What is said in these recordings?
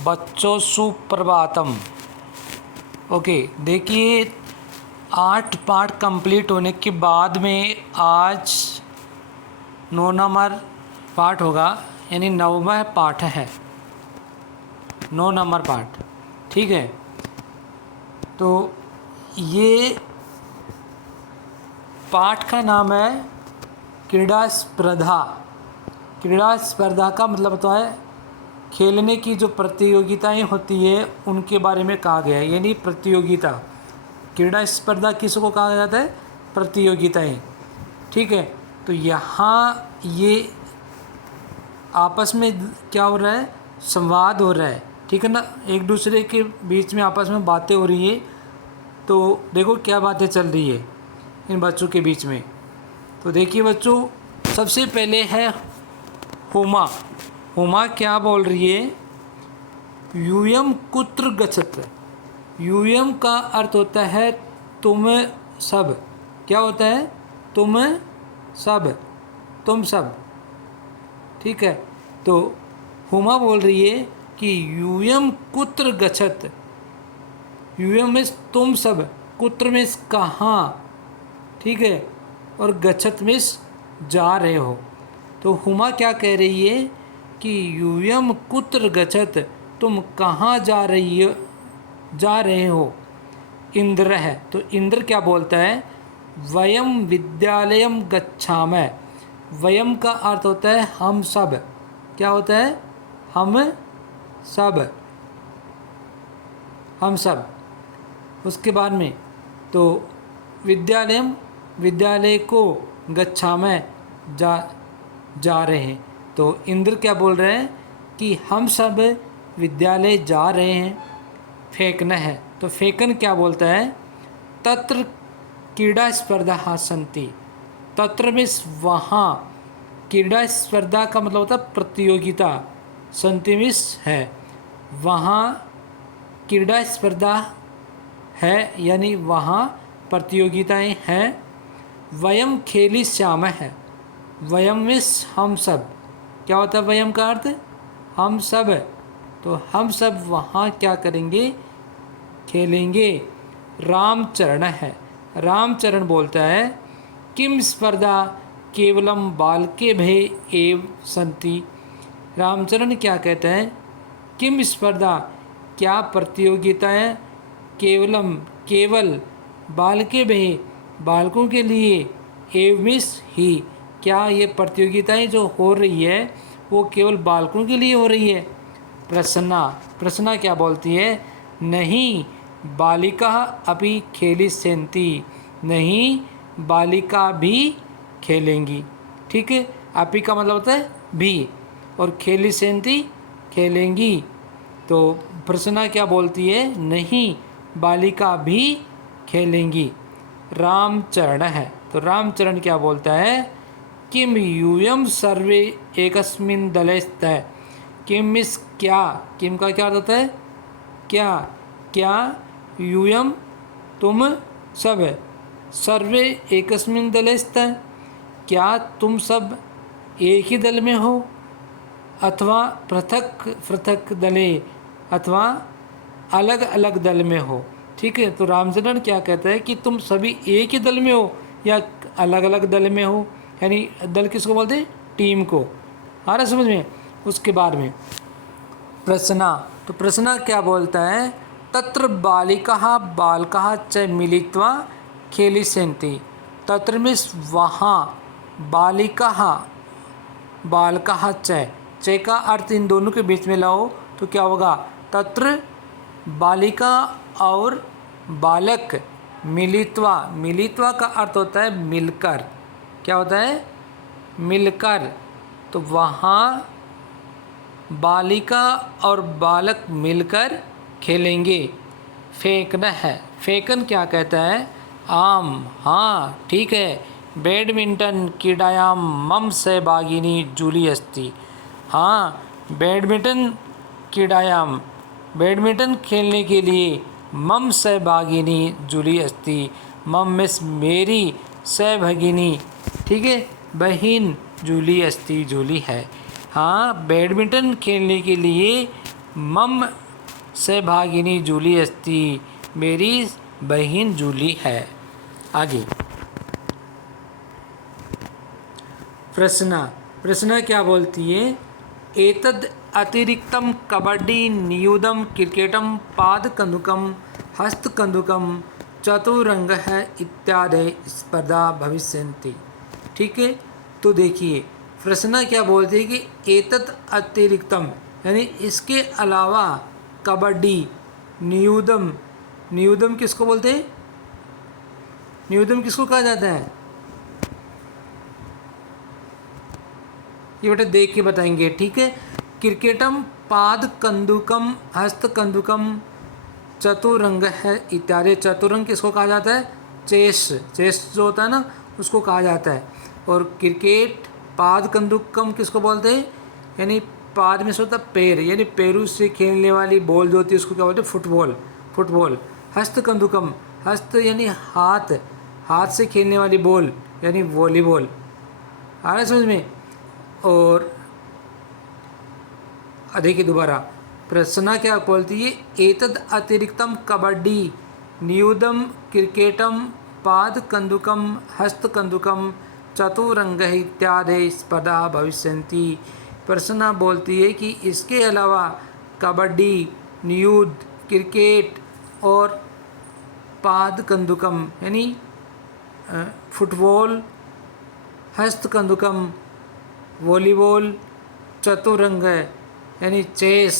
बच्चों सुप्रभातम। ओके, देखिए 8 part complete होने के बाद में आज 9 नंबर पार्ट होगा, यानी 9वां पार्ट है, 9 नंबर पार्ट। ठीक है, तो ये पाठ का नाम है क्रीड़ा स्पर्धा। क्रीड़ा स्पर्धा का मतलब होता है खेलने की जो प्रतियोगिताएं होती है उनके बारे में कहा गया है, यानी प्रतियोगिता। क्रीड़ा स्पर्धा किसको कहा जाता है? प्रतियोगिताएं। ठीक है, तो यहाँ ये आपस में क्या हो रहा है? संवाद हो रहा है। ठीक है ना, एक दूसरे के बीच में आपस में बातें हो रही है। तो देखो क्या बातें चल रही है इन बच्चों के बीच में। तो देखिए बच्चों, सबसे पहले है हुमा। हुमा क्या बोल रही है? यूयम कुत्र गच्छत। यूयम का अर्थ होता है तुम सब। क्या होता है? तुम सब, तुम सब। ठीक है, तो हुमा बोल रही है कि यूयम कुत्र गच्छत। यूयम मीन्स तुम सब, कुत्र मीन्स कहाँ। ठीक है, और गच्छत मीन्स जा रहे हो। तो हुमा क्या कह रही है कि यूयम कुत्र गच्छत, तुम कहाँ जा रहे हो। इंद्र है, तो इंद्र क्या बोलता है? वयम विद्यालयम गच्छामः। वयम का अर्थ होता है हम सब। क्या होता है? हम सब, हम सब। उसके बाद में तो विद्यालयम, विद्यालय को गच्छामः जा रहे हैं। तो इंद्र क्या बोल रहे हैं कि हम सब विद्यालय जा रहे हैं। फेंकना है, तो फेंकन क्या बोलता है? तत्र क्रीड़ा स्पर्धा सन्ति। तत्र में वहाँ, क्रीड़ा स्पर्धा का मतलब होता है प्रतियोगिता। सन्ति मिस है, वहाँ क्रीड़ा स्पर्धा है, यानी वहाँ प्रतियोगिताएं हैं। वयम खेली श्याम है। वयम मिस हम सब। क्या होता है वयम का अर्थ? हम सब। तो हम सब वहाँ क्या करेंगे? खेलेंगे। रामचरण है। रामचरण बोलता है किम स्पर्धा केवलम बालके भय एव संति। रामचरण क्या कहते हैं? किम स्पर्धा, क्या प्रतियोगिताएं केवलम, केवल बालके भय, बालकों के लिए, एव मिस ही, क्या ये प्रतियोगिताएं जो हो रही है वो केवल बालकों के लिए हो रही है? प्रश्ना, प्रश्ना क्या बोलती है? नहीं बालिका अभी खेली सेंती। नहीं बालिका भी खेलेंगी। ठीक है, अपी का मतलब होता है भी, और खेली सेंती खेलेंगी। तो प्रश्ना क्या बोलती है? नहीं बालिका भी खेलेंगी। रामचरण है, तो रामचरण क्या बोलता है? किम यूयम सर्वे एकस्मिन् दले स्तः। किम मिस क्या, किम का क्या होता है? क्या, क्या यूयम तुम सब, सर्वे एकस्मिन् दले स्तः, क्या तुम सब एक ही दल में हो, अथवा पृथक पृथक दले, अथवा अलग अलग दल में हो। ठीक है, तो रामचंद्रन क्या कहता है कि तुम सभी एक ही दल में हो या अलग अलग दल में हो। यानी दल किसको बोलते हैं? टीम को। आ रहा समझ में? उसके बाद में प्रश्ना, तो प्रश्ना क्या बोलता है? तत्र बालिका बालका च मिलित्वा खेलिष्यन्ति। तत्र मीन्स वहाँ, बालिका बालका च का अर्थ इन दोनों के बीच में लाओ तो क्या होगा? तत्र बालिका और बालक मिलित्वा। मिलित्वा का अर्थ होता है मिलकर। क्या होता है? मिलकर। तो वहाँ बालिका और बालक मिलकर खेलेंगे। फेंकना है, फेंकन क्या कहता है? आम, हाँ ठीक है। बैडमिंटन क्रीडायाम मम सहभागिनी जूली अस्ति। हाँ बैडमिंटन क्रीडायाम, बैडमिंटन खेलने के लिए मम सहभागिनी जूली अस्ति। मम मिस मेरी, सहभागिनी ठीक है बहन, जूली अस्ति जूली है। हाँ बैडमिंटन खेलने के लिए मम सहभागिनी जूली अस्ति, मेरी बहन जूली है। आगे प्रश्न क्या बोलती है? एतद अतिरिक्तम कबड्डी, नियूदम, क्रिकेटम, पादकंदुकम, हस्तकंदुकम, चतुरंगः इत्यादि स्पर्धा भविष्यन्ति। ठीक है, तो देखिए प्रश्न क्या बोलते हैं कि एतद अतिरिक्तम यानी इसके अलावा कबड्डी, नियूदम, नियूदम किसको बोलते हैं? नियूदम किसको कहा जाता है? ये बेटा देख के बताएंगे। ठीक है, क्रिकेटम, पाद कंदुकम, हस्त कंदुकम, चतुरंग है इत्यादि। चतुरंग किसको कहा जाता है? चेस, चेस जो होता है ना उसको कहा जाता है। और क्रिकेट, पाद कंदुकम किसको बोलते हैं? यानी पाद में से होता है पैर, यानी पैरों से खेलने वाली बॉल जो होती है उसको क्या बोलते हैं? Football, football. हस्त कंदुकम, हस्त यानी हाथ, हाथ से खेलने वाली बॉल यानी वॉलीबॉल। आ रहा है समझ में? और देखिए दोबारा प्रश्न क्या बोलती है? एतद अतिरिक्तम कबड्डी, नियूदम, क्रिकेटम, पाद कंदुकम, हस्त कंदुकम, चतुरंग इत्यादि स्पर्धा भविष्यन्ति। प्रश्न बोलती है कि इसके अलावा कबड्डी, नियूद, क्रिकेट और पाद कंदुकम यानी फुटबॉल, हस्त कंदुकम, वॉलीबॉल, चतुरंग यानी चेस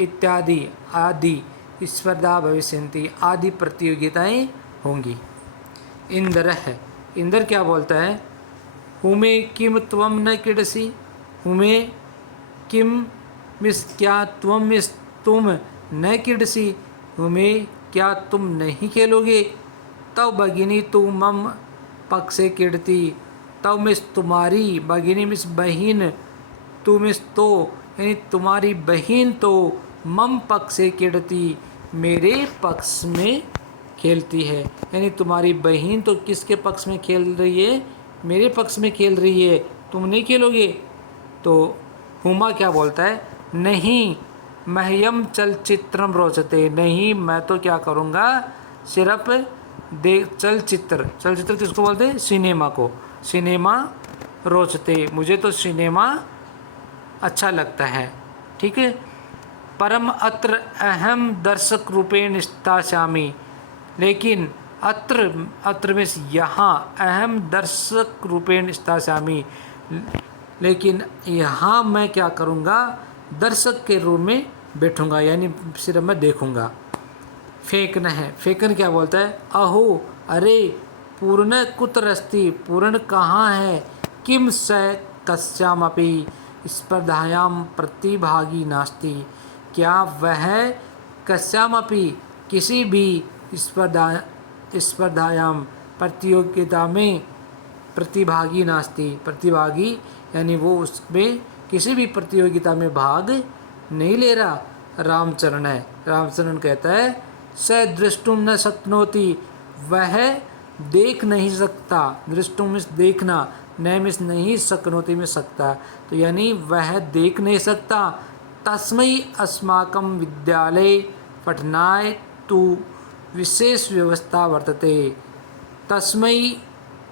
इत्यादि आदि स्पर्धा भविष्यन्ति, आदि प्रतियोगिताएं होंगी। इंद्र है, इंद्र क्या बोलता है? हुमे किम त्वम न क्रीडसि, हुमे किम मिस क्या त्वम मिस तुम न क्रीडसि, हुमे क्या तुम नहीं खेलोगे? तव भगिनी तू मम पक्षे क्रीडति, तव मिस तुम्हारी, भगिनी मिस बहन, तू मिस तो यानी तुम्हारी बहन तो मम पक्षे क्रीडति, मेरे पक्ष में खेलती है। यानी तुम्हारी बहन तो किसके पक्ष में खेल रही है? मेरे पक्ष में खेल रही है, तुम नहीं खेलोगे? तो हुमा क्या बोलता है? नहीं मह्यम चलचित्रम रोचते, नहीं मैं तो क्या करूँगा सिर्फ चलचित्र, चलचित्र किसको बोलते हैं? सिनेमा को, सिनेमा रोचते, मुझे तो सिनेमा अच्छा लगता है। ठीक है, परम अत्र अहम दर्शक रूपेण स्थास्यामि, लेकिन अत्र में यहाँ अहम दर्शक रूपेण स्थास्यामि, लेकिन यहाँ मैं क्या करूँगा? दर्शक के रूप में बैठूँगा, यानी सिर्फ मैं देखूँगा। फेंकना है, फेंकन क्या बोलता है? अहो अरे पूर्ण कुत्र अस्ति, पूर्ण कहाँ है? किम स कस्यामपि स्पर्धायाम प्रतिभागी नास्ति, क्या वह कस्यामपि किसी भी स्पर्धायाम प्रतियोगिता में प्रतिभागी नास्ति, प्रतिभागी यानी वो उसमें किसी भी प्रतियोगिता में भाग नहीं ले रहा। रामचरण है, रामचरण कहता है स दृष्टुम न शक्नोति, वह देख नहीं सकता, दृष्टुम मिस देखना, न मिस नहीं, शक्नोति में सकता, तो यानी वह देख नहीं सकता। तस्मै अस्माकं विद्यालये पठनाय तु विशेष व्यवस्था वर्तते, तस्मै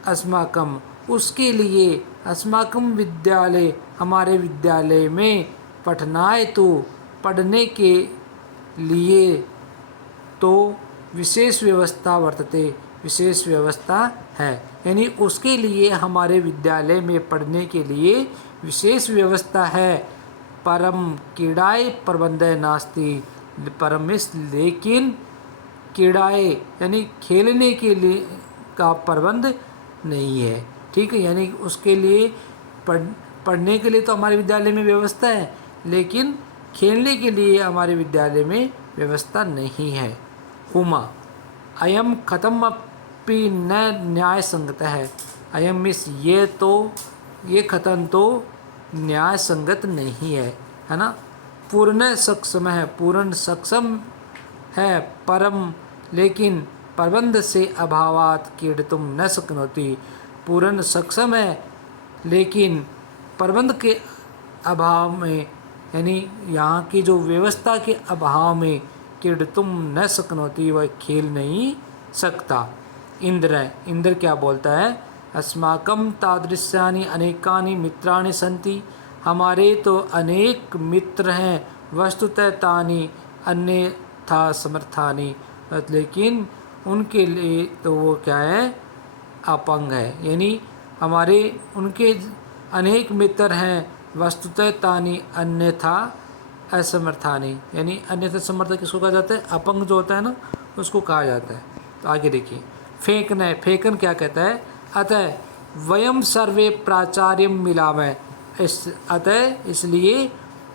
अस्माकं उसके लिए, अस्माकं विद्यालय हमारे विद्यालय में, पठनाय तो पढ़ने के लिए, तो विशेष व्यवस्था वर्तते विशेष व्यवस्था है, यानी उसके लिए हमारे विद्यालय में पढ़ने के लिए विशेष व्यवस्था है। परम क्रीड़ाए प्रबंधय नास्ति, परमिस लेकिन क्रीड़ाए यानी खेलने के लिए का प्रबंध नहीं है। ठीक है, यानी उसके लिए पढ़ने के लिए तो हमारे विद्यालय में व्यवस्था है, लेकिन खेलने के लिए हमारे विद्यालय में व्यवस्था नहीं है। हुमा अयम कथम अपि न न्याय संगत है, अयम मिस ये कथन तो न्याय संगत नहीं है ना। पूर्ण सक्षम है, पूर्ण सक्षम है, परम लेकिन प्रबंध से अभावात क्रीडितुम न शक्नोति, पूर्ण सक्षम है लेकिन प्रबंध के अभाव में यानी यहाँ की जो व्यवस्था के अभाव में क्रीडितुं न शक्नोति, वह खेल नहीं सकता। इंद्र क्या बोलता है, अस्माकं तादृशानि अनेकानि मित्राणि सन्ति, हमारे तो अनेक मित्र हैं, वस्तुतः तानि अन्यथा समर्थानि, लेकिन उनके लिए तो वो क्या है, अपंग है। यानी हमारे उनके अनेक मित्र हैं, वस्तुतः तानि अन्यथा असमर्थानि, यानी अन्यथा समर्थ किसको कहा जाता है, अपंग जो होता है ना उसको कहा जाता है। तो आगे देखिए, फेकन क्या कहता है, अतः वयम सर्वे प्राचार्य मिलावे, अतः इसलिए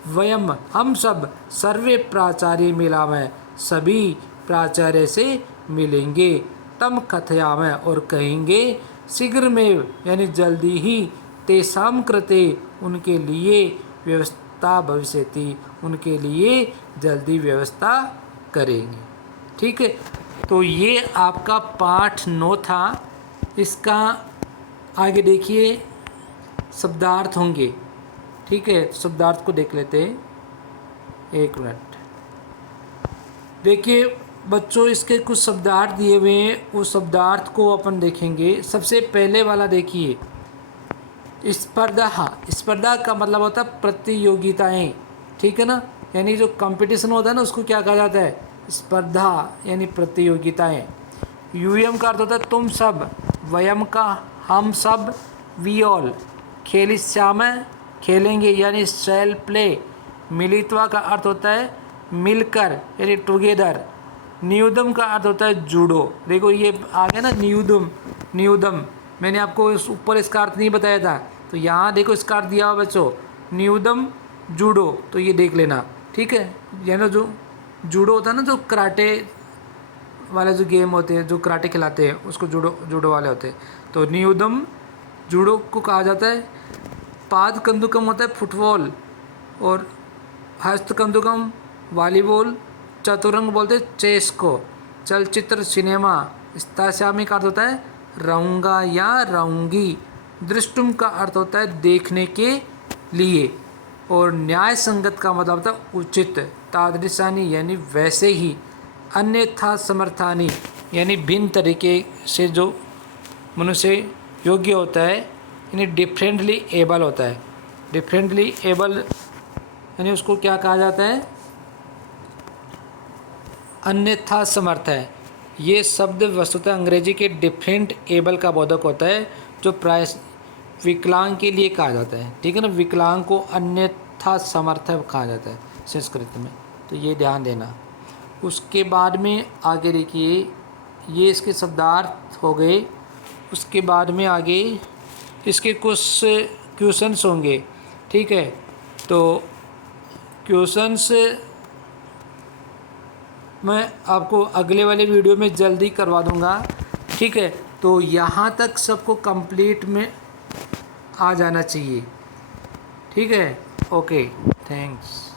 वयम हम सब सर्वे प्राचार्य मिलावे, सभी प्राचार्य से मिलेंगे, तम कथयामः और कहेंगे, शीघ्र में यानी जल्दी ही, तेषां कृते उनके लिए व्यवस्था भविष्यति, उनके लिए जल्दी व्यवस्था करेंगे। ठीक है, तो ये आपका पाठ 9 था। इसका आगे देखिए शब्दार्थ होंगे। ठीक है, तो शब्दार्थ को देख लेते हैं, 1 मिनट। देखिए बच्चों, इसके कुछ शब्दार्थ दिए हुए हैं, उस शब्दार्थ को अपन देखेंगे। सबसे पहले वाला देखिए, स्पर्धा का मतलब होता है प्रतियोगिताएं। ठीक है ना, यानी जो कंपटीशन होता है ना उसको क्या कहा जाता है, स्पर्धा यानी प्रतियोगिताएं। यूएम का अर्थ होता है तुम सब, वयम का हम सब, वी ऑल, खेलिष्यामः खेलेंगे यानी शैल प्ले। मिलित्वा का अर्थ होता है मिलकर यानी टुगेदर। न्यूदम का अर्थ होता है जूडो। देखो ये आ गया ना न्यूदम, मैंने आपको इस ऊपर इसका अर्थ नहीं बताया था, तो यहाँ देखो इसका अर्थ दिया हुआ बच्चों, न्यूदम जूडो, तो ये देख लेना। ठीक है, यानी जो जूडो होता है ना, जो कराटे वाले जो गेम होते हैं, जो कराटे खिलाते हैं उसको जूडो वाले होते हैं, तो न्यूदम जूडो को कहा जाता है। पाद कंदुकम होता है फुटबॉल, और हस्त कंदुकम वॉलीबॉल, चतुरंग बोलते हैं चेस को। चलचित्र सिनेमा, स्ताश्यामी का अर्थ होता है रहूँगा या रहूँगी। दृष्टुम का अर्थ होता है देखने के लिए, और न्याय संगत का मतलब होता है उचित। तादृशानी यानी वैसे ही। अन्यथा समर्थानी यानी भिन्न तरीके से जो मनुष्य योग्य होता है, यानी डिफरेंटली एबल होता है। डिफरेंटली एबल यानी उसको क्या कहा जाता है, अन्यथा समर्थ है। ये शब्द वस्तुतः अंग्रेजी के डिफरेंट एबल का बोधक होता है, जो प्राय विकलांग के लिए कहा जाता है। ठीक है ना, विकलांग को अन्यथा समर्थ कहा जाता है संस्कृत में, तो ये ध्यान देना। उसके बाद में आगे देखिए, ये इसके शब्दार्थ हो गए। उसके बाद में आगे इसके कुछ क्वेश्चंस होंगे। ठीक है, तो क्वेश्चंस मैं आपको अगले वाले वीडियो में जल्दी करवा दूंगा। ठीक है, तो यहाँ तक सबको कंप्लीट में आ जाना चाहिए। ठीक है, ओके, थैंक्स।